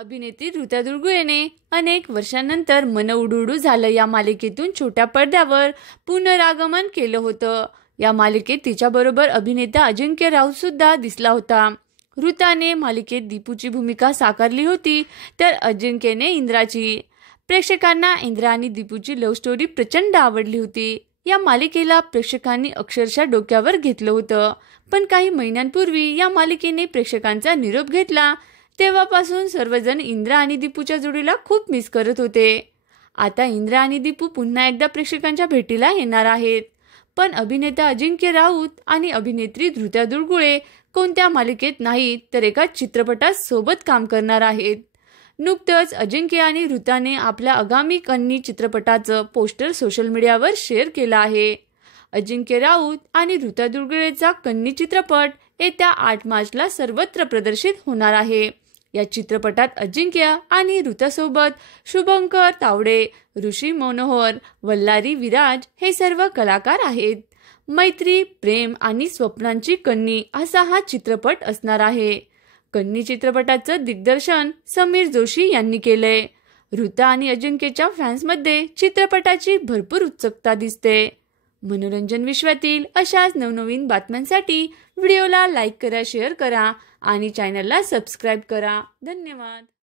अभिनेत्री ऋता दुर्गुळेने अनेक वर्षांनंतर मन उडू झालं या मालिकेतून छोट्या पडद्यावर पुनरागमन केलं होतं। या मालिकेत तिच्याबरोबर अभिनेता अजिंक्य राऊत सुद्धा दिसला होता। ऋताने मालिकेत दीपूची भूमिका साकारली होती, तर अजिंक्यने इंद्राची। प्रेक्षकांना इंद्रा आणि दीपूची लव्ह स्टोरी प्रचंड आवडली होती। या मालिकेला प्रेक्षकांनी अक्षरशः डोक्यावर घेतलं होतं, पण काही महिन्यांपूर्वी या मालिकेने प्रेक्षकांचा निरोप घेतला। तेव्हापासून सर्वजण इंद्रा आणि दीपूच्या जोडीला खूप मिस करत होते। आता इंद्रा आणि दीपू पुन्हा एकदा प्रेक्षकांच्या भेटीला येणार आहेत, पण अभिनेता अजिंक्य राऊत आणि अभिनेत्री ऋता दुर्गुळे कोणत्या मालिकेत नाहीत, तर एका चित्रपटात सोबत काम करणार आहेत। नुकतंच अजिंक्य आणि ऋताने आपल्या आगामी कन्नी चित्रपटाचं पोस्टर सोशल मीडियावर शेअर केलं आहे। अजिंक्य राऊत आणि ऋता दुर्गुळेचा कन्नी चित्रपट येत्या 8 मार्चला सर्वत्र प्रदर्शित होणार आहे। या चित्रपटात अजिंक्य आणि ऋतासोबत शुभंकर तावडे, ऋषी मनोहर, वल्लारी विराज हे सर्व कलाकार आहेत। मैत्री, प्रेम आणि स्वप्नांची कन्नी असा हा चित्रपट असणार आहे। कन्नी चित्रपटाचं दिग्दर्शन समीर जोशी यांनी केलंय। ऋता आणि अजिंक्यच्या फॅन्समध्ये चित्रपटाची भरपूर उत्सुकता दिसते। मनोरंजन विश्वातील अशाच नवनवीन बातम्यांसाठी व्हिडिओला लाईक करा, शेअर करा आणि चॅनलला सबस्क्राईब करा। धन्यवाद।